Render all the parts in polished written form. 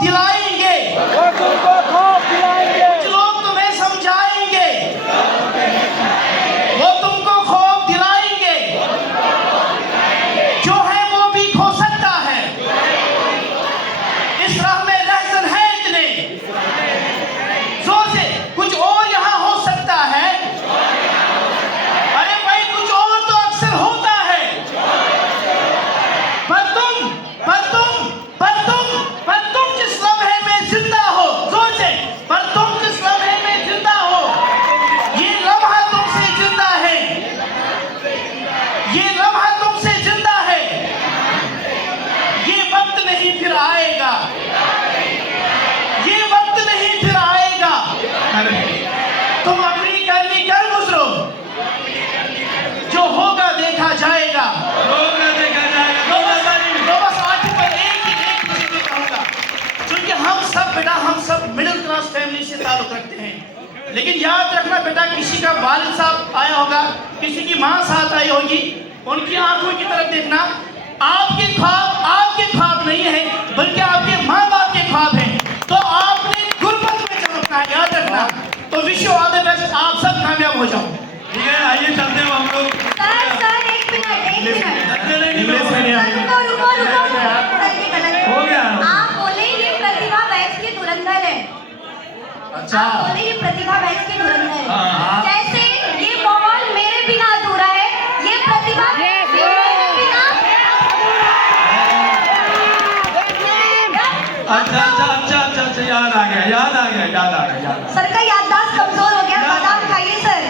दिलाएंगे, वो तुमको खौफ दिलाएंगे, लोग तुम्हें समझाएंगे, वो तुमको खौफ दिलाएंगे, जो है वो भी खो सकता है। इस राह में रहसन है इतने, जोर से कुछ और यहाँ हो सकता है। अरे भाई कुछ और तो अक्सर होता है, पर तुम जिस लम्हे में जिंदा हो, जोर से, पर तुम जिस लम्हे में जिंदा हो, ये लम्हा तुमसे जिंदा है, ये लम्हा तुमसे जिंदा है। ये वक्त नहीं फिर आएगा, ये वक्त नहीं फिर आएगा। तुम अपनी करनी कर गुजरो, जो होगा देखा जाएगा। तो बस आखिर पर एक चीज मैं कहूंगा, क्योंकि हम सब बेटा, हम सब मिडिल क्लास फैमिली से ताल्लुक रखते हैं, लेकिन याद रखना बेटा, किसी का वालिद साहब आया होगा, किसी की माँ साथ आई होगी, उनकी आंखों की तरफ देखना। आपके ख्वाब नहीं है, बल्कि आपके माँ बाप के ख्वाब हैं। तो आपने गुर्बत में चमकना है, याद रखना। तो wish you all the best, आप सब कामयाब हो जाओ। ठीक है, आइए चलते हैं हम लोग। सर एक मिनट इंग्लिश मीडियम रुको हो गया। आप बोले ये प्रतिभा बैच के धुरंधर है। अच्छा, आप बोले ये प्रतिभा बैच के धुरंधर है। हाँ। कैसे ये माहौल मेरे बिना अधूरा है, ये प्रतिभा मेरे बिना अच्छा, याद आ गया। सर का याददाश्त कमजोर हो गया, बादाम खाइए सर।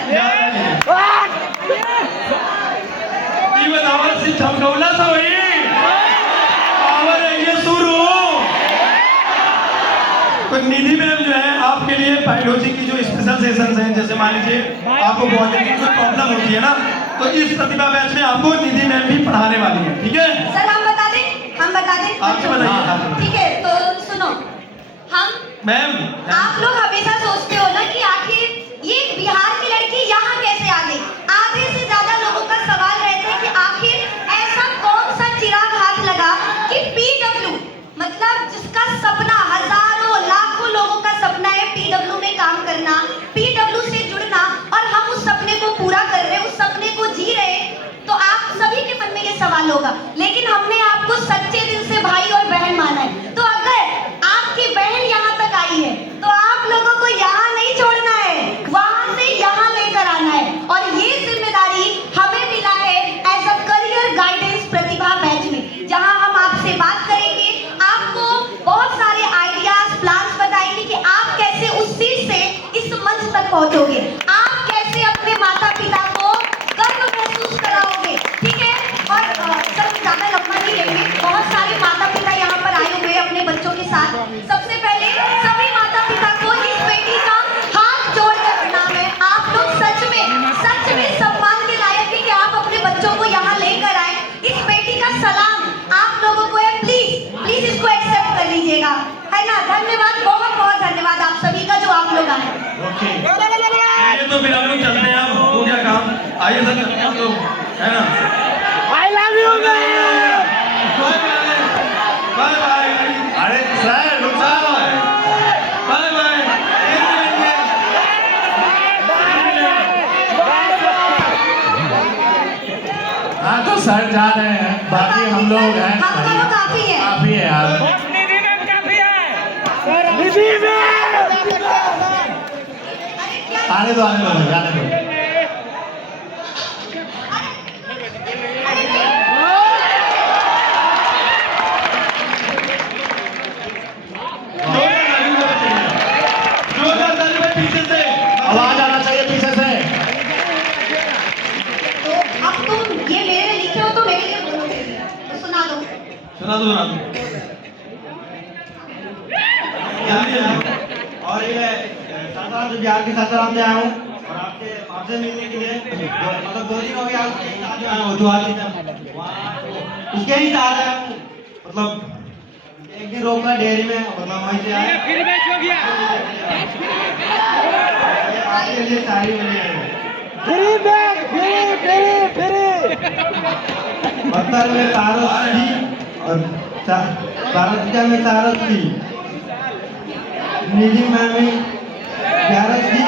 ये बताओ सिर्फ झमकौला सा वही पावर है ये शुरू। तो निधि मैम जो है आपके लिए बायोलॉजी की जो स्पेशल सेशंस हैं, जैसे मान लीजिए आपको बहुत की कोई प्रॉब्लम होती है ना, तो इस प्रतिभा बैच में आपको निधि मैम भी पढ़ाने वाली है। ठीक है सर हम बता दें आपसे बताइए। ठीक है, तो सुनो, हम मैम आप लोग हमेशा सोचते हो ना कि आखिर ये बिहार की लड़की यहाँ कैसे आ गई। आधे से ज्यादा लोगों का सवाल रहता है कि आखिर ऐसा कौन सा चिराग हाथ लगा कि पीडब्ल्यू, मतलब जिसका सपना हजारों लाखों लोगों का सपना है पीडब्ल्यू में काम करना, पीडब्ल्यू से जुड़ना, और हम उस सपने को पूरा कर रहे हैं, उस सपने को जी रहे हैं। तो आप सभी के मन में ये सवाल होगा, लेकिन हमने आपको सच्चे दिल से भाई और बहन माना है। तो अगर आपकी बहन यहाँ तक आई है, तो आप लोगों को यहाँ नहीं छोड़ना है, वहां से यहाँ लेकर आना है। और ये जिम्मेदारी हमें मिला है as a career guidance Pratibha batch में, जहाँ हम आपसे बात करेंगे, आपको बहुत सारे आइडियाज प्लान्स बताएंगे कि आप कैसे उस सीट से इस मंच तक पहुंचोगे, आप कैसे अपने माता पिता को गर्व महसूस कराओगे। ठीक है, और सर ज्यादा लंबा नहीं लेंगे, बहुत सारे माता पिता यहाँ पर आए हुए हैं अपने बच्चों के साथ। सबसे पहले सभी माता पिता को इस बेटी का हाथ जोड़कर प्रणाम है। आप लोग सच में सम्मान के लायक है कि आप अपने बच्चों को यहाँ लेकर आए। इस बेटी का सलाम आप लोगों को है, प्लीज इसको एक्सेप्ट कर लीजिएगा, है ना। धन्यवाद, बहुत बहुत धन्यवाद आप सभी का जो आप लोग आए। तो फिर हम लोग चलते हैं, आप हो गया काम। आइए सर चलते हैं हम लोग, है ना। I love you bye bye. अरे सर नुकसान हो है। Bye bye. हाँ तो सर जा रहे हैं, बाकी हम लोग हैं, हम दोनों काफी है। काफी है यार। निधि में आने दो जाने दो। पीछे से आवाज आना चाहिए पीछे से। तो अब तुम ये मेरे लिए लिखे हो तो मेरे लिए बोलोगे, तो सुना दो। और ये सासाराम से बिहार के सासाराम से आया हूँ, और आपसे मिलने के लिए मतलब 2 दिन हो गया उसके ही साथ आया हूँ, उसके ही साथ आया हूँ। मतलब एक दिन रोका डेयरी में, मतलब वहीं से आया। फिर मैच हो गया। आपके लिए शायरी बनी है। Free bag, free. पत्थर में सारस थी और सारस में सारस थी, निधि मैम ही भारत की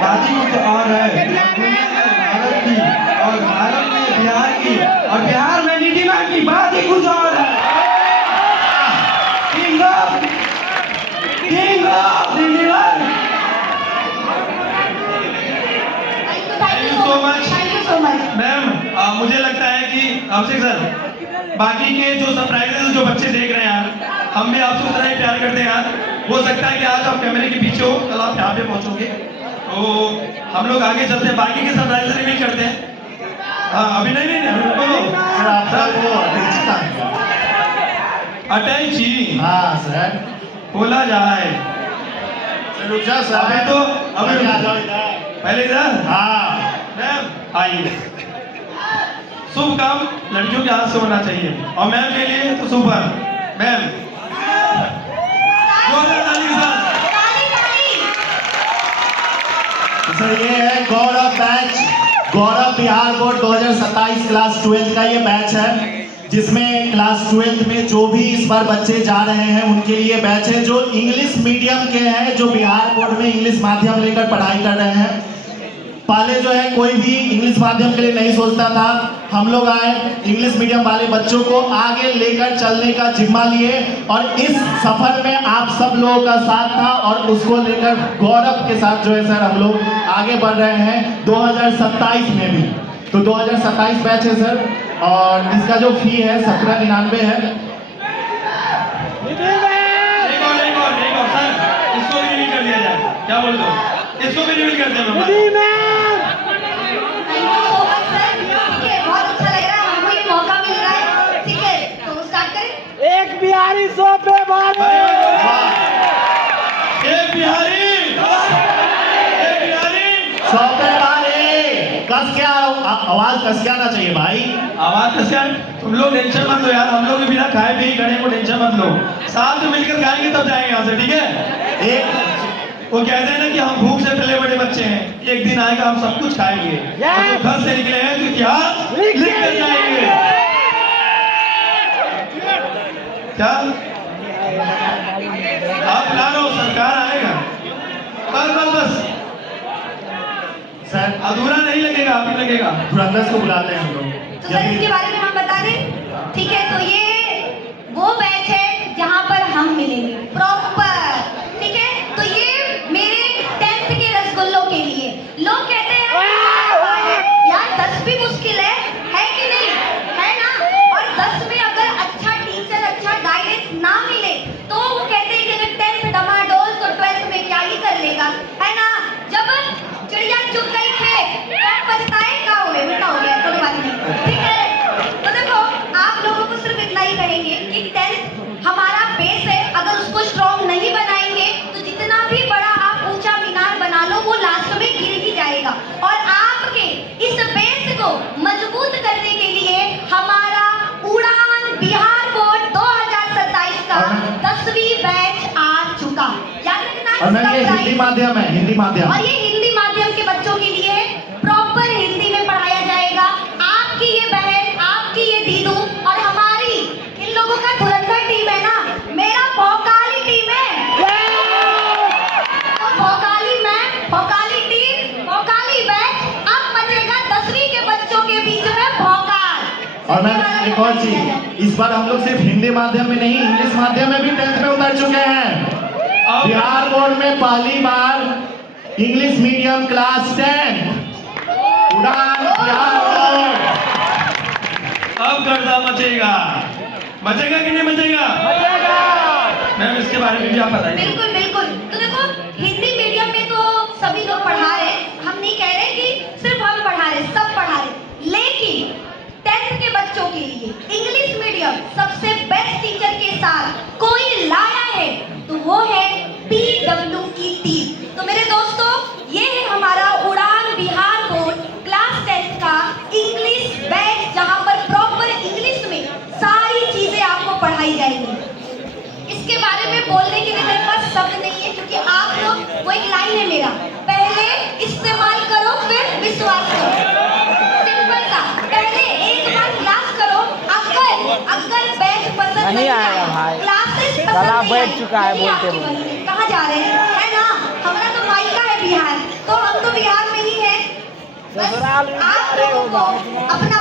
बात ही कुछ और है। दुनिया में भारत की और भारत में बिहार की और बिहार में निधि मैम की बात ही कुछ और है। King of Nidhi ma'am. Thank you so much. Thank you so much. Ma'am मुझे लगता है कि अभिषेक सर बाकी के जो सरप्राइजेस जो बच्चे देख रहे हैं यार, हम भी आपसे उतना ही प्यार करते हैं यार। हो सकता है कि आज आप कैमरे के पीछे हो, कल आप यहाँ पे पहुँचोगे, तो हम लोग आगे चलते हैं, बाकी के सरप्राइजेस रिवील करते हैं। हाँ अभी नहीं बोलो सर आपका वो अटैची हाँ सर बोला जाए। सर रुक जाओ सर। अभी तो अभी आ जाओ इधर। पहले इधर हाँ मैम आइए। शुभ काम लड़कियों के हाथ से होना चाहिए और मैम के लिए तो सुपर। मैम जोरदार ताली के साथ। ताली ताली। सर ये है गौरव बैच, गौरव बिहार बोर्ड 2027 क्लास 12 का ये बैच है, जिसमें क्लास 12 में जो भी इस बार बच्चे जा रहे हैं उनके लिए बैच है, जो इंग्लिश मीडियम के हैं, जो बिहार बोर्ड में इंग्लिश माध्यम लेकर पढ़ाई कर रहे हैं। पहले जो है कोई भी इंग्लिश माध्यम के लिए नहीं सोचता था, हम लोग आए इंग्लिश मीडियम वाले बच्चों को आगे लेकर चलने का जिम्मा लिए और इस सफर में आप सब लोगों का साथ था और उसको लेकर गौरव के साथ जो है सर हम लोग आगे बढ़ रहे हैं 2027 में भी। तो 2027 बैच है सर और इसका जो फी है 1799 है। एक और सर इसको भी रिवील कर दिया जाए, क्या बोलते हो? इसको भी रिवील करते हैं ma'am. Thank you so much sir. ठीक है बहुत अच्छा लग रहा है, हमको ये मौका मिल रहा है। ठीक है तो स्टार्ट करें। एक बिहारी 100 पे भारी। एक बिहारी 100 पे भारी। कस क्या आवाज कस क्या आना चाहिए भाई। आवाज कैसे आए? तुम लोग टेंशन मत लो यार, हम लोग भी बिना खाए पिए खड़े को टेंशन मत लो, साथ में मिलकर खाएंगे तब जाएंगे यहाँ से, ठीक है? एक वो कहते हैं ना कि हम भूख से पले बड़े बच्चे हैं, एक दिन आएगा हम सब कुछ खाएंगे। और जो घर से निकले हैं तो इतिहास लिख कर जाएंगे। क्या आप ला लो, सरकार आएगा, बस बस बस सर अधूरा नहीं लगेगा, आप ही लगेगा। धुरंधर को बुलाते हैं हम लोग। तो सर इसके बारे में हम बता दें। ठीक है तो ये वो बैच है जहाँ पर हम मिलेंगे प्रॉपर। ठीक है तो ये मेरे 10th के रसगुल्लों के लिए। लोग कहते हैं यार 10 भी मुश्किल है कि नहीं, है ना? और 10 में अगर अच्छा टीचर अच्छा गाइडेंस ना मिले तो वो कहते हैं कि अगर 10th डमाडोल तो 12th में क्या ही कर लेगा, है ना? जब चिड़िया चुग गई खेत कौन बचताए का हुए उल्टा हो गया, कोई बात नहीं। ठीक है तो देखो आप लोगों को सिर्फ इतना ही कहेंगे कि 10th हमारा बेस है, अगर उसको स्ट्रॉन्ग नहीं बनाएंगे तो जितना भी बड़ा आप ऊंचा मीनार बना लो वो लास्ट में गिर ही जाएगा। और आपके इस बेस को मजबूत करने के लिए हमारा उड़ान बिहार बोर्ड 2027 का 10वीं बैच आ चुका। याद रखना और मैम ये हिंदी माध्यम है, हिंदी माध्यम। और ये हिंदी माध्यम के बच्चों के लिए प्रॉपर हिंदी में पढ़ाया जाएगा। आपकी ये बहन, आपकी ये दीदू और हमारी इन लोगों का धुरंधर टीम है ना, मेरा भौकाली टीम है। तो भौकाली मैम, भौकाली टीम, भौकाली बैच, अब मचेगा 10वीं के बच्चों के बीच में भौकाल। और मैम एक और चीज, इस बार हम लोग सिर्फ हिंदी माध्यम में नहीं इंग्लिश माध्यम में भी 10th में उतर चुके हैं। बिहार बोर्ड में पहली बार इंग्लिश मीडियम क्लास 10 उड़ान बिहार बोर्ड। अब गर्दा मचेगा, मचेगा कि नहीं मचेगा? मैम इसके बारे में भी आप बताइए। बिल्कुल बिल्कुल। तो देखो हिंदी मीडियम में तो सभी लोग पढ़ा रहे हैं, हम नहीं कह रहे कि सिर्फ हम पढ़ा रहे, सब पढ़ा रहे, लेकिन 10th के बच्चों के लिए इंग्लिश मीडियम सबसे बेस्ट टीचर के साथ कोई लाया है तो वो है PW की टीम। तो मेरे दोस्तों ये है हमारा उड़ान बिहार बोर्ड क्लास 10th का इंग्लिश बैच, जहाँ पर प्रॉपर इंग्लिश में सारी चीजें आपको पढ़ाई जाएंगी। इसके बारे में बोलने के लिए मेरे पास शब्द नहीं है, क्योंकि आप लोग, वो एक लाइन है मेरा, पहले इस्तेमाल करो फिर विश्वास करो। सिंपल सा, पहले एक बार क्लास करो, अगर बैच पसंद नहीं आया, क्लासेस पसंद नहीं बैठ आई, चुका है यही बोलते आपकी बोलते। गलती है। कहाँ जा रहे हैं, है ना? हमारा तो मायका है बिहार, तो हम तो बिहार में ही है। बस ससुराल में आप जा रहे हो लोगों को अपना